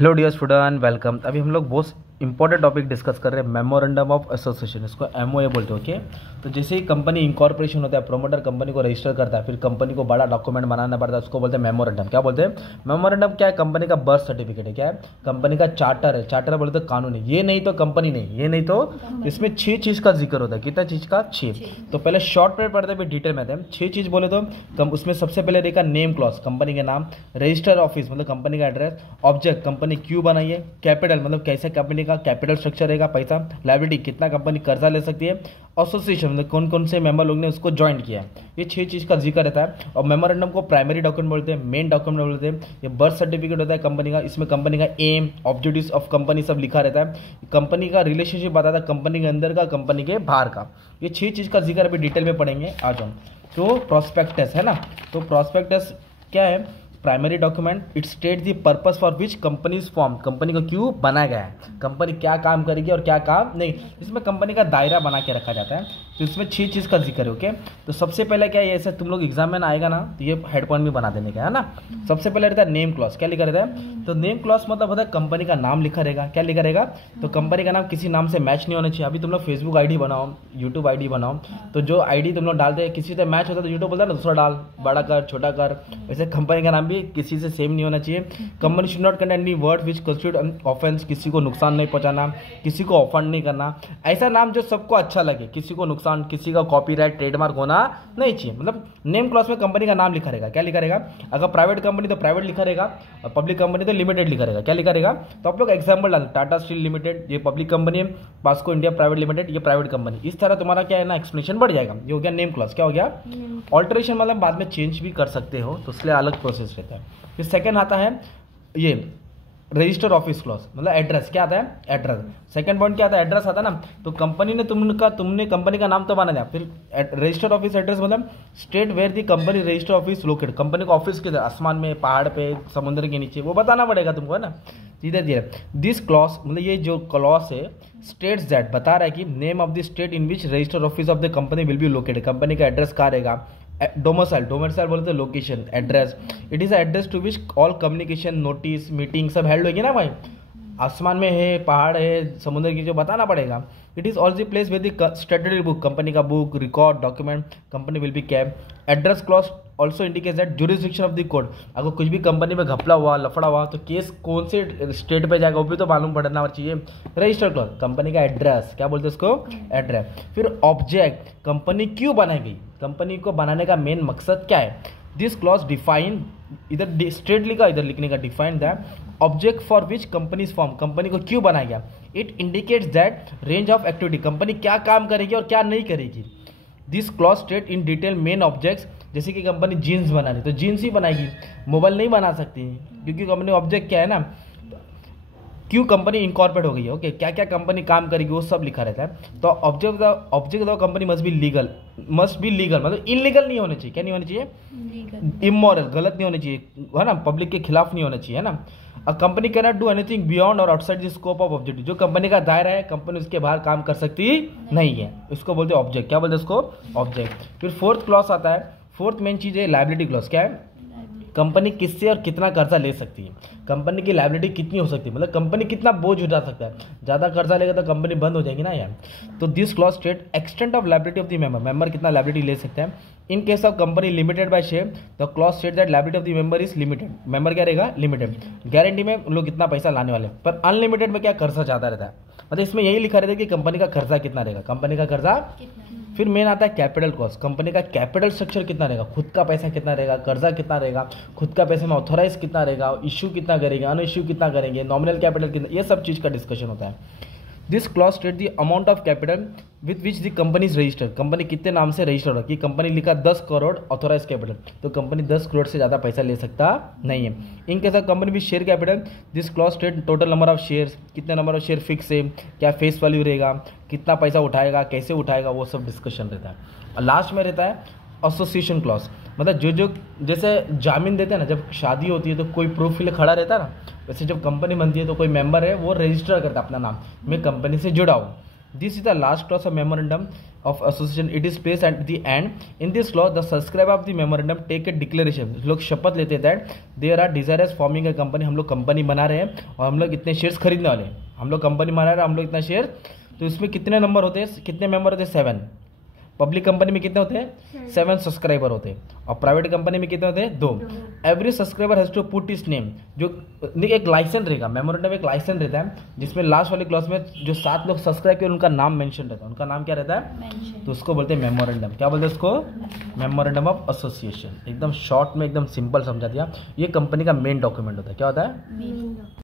Hello dear student, welcome. अभी हम लोग बहुत इंपॉर्टेंट टॉपिक डिस्कस कर रहे हैं, मेमोरेंडम ऑफ एसोसिएशन, इसको एमओए बोलते हैं। ओके, तो जैसे ही कंपनी इंकॉर्पोरेशन होता है, प्रोमोटर कंपनी को रजिस्टर करता है, फिर कंपनी को बड़ा डॉक्यूमेंट बनाना पड़ता है, उसको बोलते हैं मेमोरेंडम। क्या बोलते हैं? मेमोरेंडम क्या है? कंपनी का बर्थ सर्टिफिकेट है। क्या है? कंपनी का चार्टर है। चार्टर बोलते हैं कानून है। ये नहीं तो कंपनी नहीं, ये नहीं तो इसमें 6 चीज़ का जिक्र होता है। कितना चीज़ का? 6। तो पहले शॉर्ट में पढ़ते हैं, डिटेल में आते हैं। 6 चीज़ बोले तो उसमें सबसे पहले रहेगा नेम क्लॉज, कंपनी के नाम। रजिस्टर ऑफिस मतलब कंपनी का एड्रेस। ऑब्जेक्ट, कंपनी क्यों बनाई है। कैपिटल मतलब कैसे कंपनी का कैपिटल स्ट्रक्चर रहेगा, पैसा। लायबिलिटी, कितना कंपनी कर्जा ले सकती है। एसोसिएशन मतलब कौन कौन से मेंबर लोग ने उसको ज्वाइन किया है। ये 6 चीज़ का जिक्र रहता है। और मेमोरेंडम को प्राइमरी डॉक्यूमेंट बोलते हैं, मेन डॉक्यूमेंट बोलते हैं। ये बर्थ सर्टिफिकेट होता है कंपनी का, इसमें कंपनी का एम, ऑब्जेक्टिव्स ऑफ कंपनी सब लिखा रहता है। कंपनी का रिलेशनशिप बताता है, कंपनी के अंदर का, कंपनी के बाहर का। ये 6 चीज़ का जिक्र अभी डिटेल में पढ़ेंगे आज हम। तो प्रोस्पेक्टस है ना, तो प्रोस्पेक्टस क्या है? Primary document. It state the purpose for which company is form, company को क्यों बनाया गया है, कंपनी क्या काम करेगी और क्या काम नहीं। इसमें कंपनी का दायरा बना के रखा जाता है। तो इसमें 6 चीज़ का जिक्र है। ओके, तो सबसे पहले क्या है, ऐसे तुम लोग एग्जाम में ना आएगा ना, तो ये हेड पॉइंट भी बना देने का है ना। सबसे पहले रहता है नेम क्लॉज। क्या लिखा रहता है? तो नेम क्लॉज मतलब होता है कंपनी का नाम लिखा रहेगा। क्या लिखा रहेगा? तो कंपनी का नाम किसी नाम से मैच नहीं होना चाहिए। अभी तुम लोग फेसबुक आईडी बनाओ, यूट्यूब आईडी बनाओ, तो जो आईडी तुम लोग डालते हैं किसी से मैच होता है तो यूट्यूब बोलता है ना दूसरा डाल, बड़ा कर, छोटा कर। वैसे कंपनी का नाम भी किसी से सेम नहीं होना चाहिए। Company should not contain any word which constitute offence, किसी को नुकसान नहीं पहुंचाना, किसी को ऑफेंड नहीं करना। ऐसा नाम जो सबको अच्छा लगे, किसी को नुकसान, किसी का कॉपीराइट ट्रेडमार्क होना नहीं चाहिए। मतलब नेम क्लॉज में कंपनी का नाम लिखा रहेगा। क्या लिखा रहेगा? अगर प्राइवेट कंपनी तो प्राइवेट लिखा रहेगा, और पब्लिक कंपनी तो लिमिटेड लिखा रहेगा। क्या लिखा रहेगा? तो आप लोग एग्जाम्पल डाल, टाटा स्टील लिमिटेड ये पब्लिक कंपनी है, पास्को इंडिया प्राइवेट लिमिटेड ये प्राइवेट कंपनी। इस तरह तुम्हारा क्या है ना, एक्सप्लेनेशन बढ़ जाएगा। ये हो गया नेम क्लॉज। क्या हो गया? ऑल्टरेशन मतलब बाद में चेंज भी कर सकते हो, तो इसलिए अलग प्रोसेस रहता है। फिर सेकंड आता है ये रजिस्टर ऑफिस क्लॉज, मतलब एड्रेस। क्या आता है? एड्रेस। सेकंड पॉइंट क्या आता है? एड्रेस आता है ना। तो कंपनी ने तुमने कंपनी का नाम तो बना दिया, फिर रजिस्टर ऑफिस एड्रेस मतलब state where the company register office locate, company का ऑफिस किधर, आसमान में, पहाड़ पे, समुद्र के नीचे, वो बताना पड़ेगा तुमको, है ना। धीरे धीरे दिस क्लॉज मतलब ये जो क्लॉज है स्टेट्स दैट बता रहा है कि name of the state in which register office of the company will be located, company का एड्रेस कहाँ रहेगा। डोमिसाइल, डोमिसाइल बोलते हैं location, address. It is address to which all communication, notice, meeting सब हेल्ड होगी ना भाई। आसमान में है, पहाड़ है, समुद्र की, जो बताना पड़ेगा। It is also place with the statutory book, company का book, record, document company will be kept. Address clause also indicates that jurisdiction of the court, अगर कुछ भी कंपनी में घपला हुआ, लफड़ा हुआ, तो केस कौन से स्टेट पे जाएगा वो भी तो मालूम पड़ना चाहिए। रजिस्टर क्लॉज, कंपनी का एड्रेस, क्या बोलते हैं उसको? एड्रेस। फिर ऑब्जेक्ट, कंपनी क्यों बनाई गई, कंपनी को बनाने का मेन मकसद क्या है। दिस क्लॉज डिफाइन, इधर स्ट्रेट लिखा, इधर लिखने का define that object for which company form, company को क्यों बनाया गया। It indicates that range of activity, company क्या काम करेगी और क्या नहीं करेगी। This clause state in detail main objects, जैसे कि कंपनी जीन्स बना रही तो जीन्स ही बनाएगी, मोबाइल नहीं बना सकती, क्योंकि कंपनी ऑब्जेक्ट क्या है ना, क्यों कंपनी इनकॉर्पोरेट हो गई है। ओके, क्या क्या कंपनी काम करेगी वो सब लिखा रहता है। तो object of company must be legal, मतलब इनलीगल नहीं होने चाहिए। क्या नहीं होनी चाहिए? इमोरल, गलत नहीं होनी चाहिए, है ना, पब्लिक के खिलाफ नहीं होना चाहिए, है ना। A company can not do anything beyond और outside the scope of objective, जो कंपनी का दायरा है कंपनी उसके बाहर काम कर सकती नहीं है, इसको बोलते हैं ऑब्जेक्ट। क्या बोलते हैं उसको? ऑब्जेक्ट। फिर फोर्थ क्लॉज आता है, फोर्थ मेन चीज है लायबिलिटी क्लॉज। क्या है? कंपनी किससे और कितना कर्जा ले सकती है, कंपनी की लायबिलिटी कितनी हो सकती है, मतलब कंपनी कितना बोझ उठा सकता है। ज़्यादा कर्जा लेगा तो कंपनी बंद हो जाएगी ना यार। तो this clause state extent of liability of the member, member कितना लायबिलिटी ले सकता है। In case of company limited by share, the clause state that liability of the member is limited, member क्या रहेगा? लिमिटेड। गारंटी में लोग कितना पैसा लाने वाले, पर अनलिमिटेड में क्या कर्जा ज़्यादा रहता है, मतलब इसमें यही लिखा रहता है कि कंपनी का कर्जा कितना रहेगा, कंपनी का कर्जा। फिर मेन आता है कैपिटल कॉस्ट, कंपनी का कैपिटल स्ट्रक्चर कितना रहेगा, खुद का पैसा कितना रहेगा, कर्जा कितना रहेगा, खुद का पैसे में ऑथोराइज कितना रहेगा, इश्यू कितना करेंगे, अन इश्यू कितना करेंगे, नॉमिनल कैपिटल कितना, ये सब चीज़ का डिस्कशन होता है। This clause state the amount of capital with which the company is registered, company कितने नाम से रजिस्टर्ड होगी। कंपनी लिखा 10 करोड़ ऑथोराइज कैपिटल, तो कंपनी 10 करोड़ से ज़्यादा पैसा ले सकता नहीं है। इन केस ऑफ कंपनी भी share capital, this clause state total number of shares, कितने नंबर ऑफ शेयर फिक्स है, क्या फेस वैल्यू रहेगा, कितना पैसा उठाएगा, कैसे उठाएगा, वो सब डिस्कशन रहता है। और लास्ट में रहता है एसोसिएशन क्लॉज, मतलब जो जैसे जामीन देते हैं ना, जब शादी होती है तो कोई प्रूफ के लिए खड़ा रहता है ना, वैसे जब कंपनी बनती है तो कोई मेंबर है वो रजिस्टर करता है अपना नाम, मैं कंपनी से जुड़ा हूँ। This is the last clause of memorandum of association, it is placed at the end. In this clause, the subscriber of the memorandum take a declaration. लोग शपथ लेते हैं that they are desirous forming a company. हम लोग company बना रहे हैं और हम लोग इतने शेयर्स खरीदने वाले हैं, हम लोग कंपनी बना रहे हैं, हम लोग इतना शेयर। तो इसमें कितने नंबर होते हैं, कितने मेंबर होते हैं? 7। पब्लिक कंपनी में कितने होते हैं? 7 सब्सक्राइबर होते हैं। और प्राइवेट कंपनी में कितने होते हैं? 2। Every subscriber has to put his name. जो एक लाइसेंस रहेगा, मेमोरेंडम एक लाइसेंस रहता है जिसमें लास्ट वाली क्लॉज में जो 7 लोग सब्सक्राइब किए उनका नाम मेंशन रहता है। उनका नाम क्या रहता है? तो उसको बोलते हैं मेमोरेंडम। क्या बोलते हैं उसको? Memorandum of association. एकदम शॉर्ट में एकदम सिंपल समझा दिया। ये कंपनी का मेन डॉक्यूमेंट होता है। क्या होता है?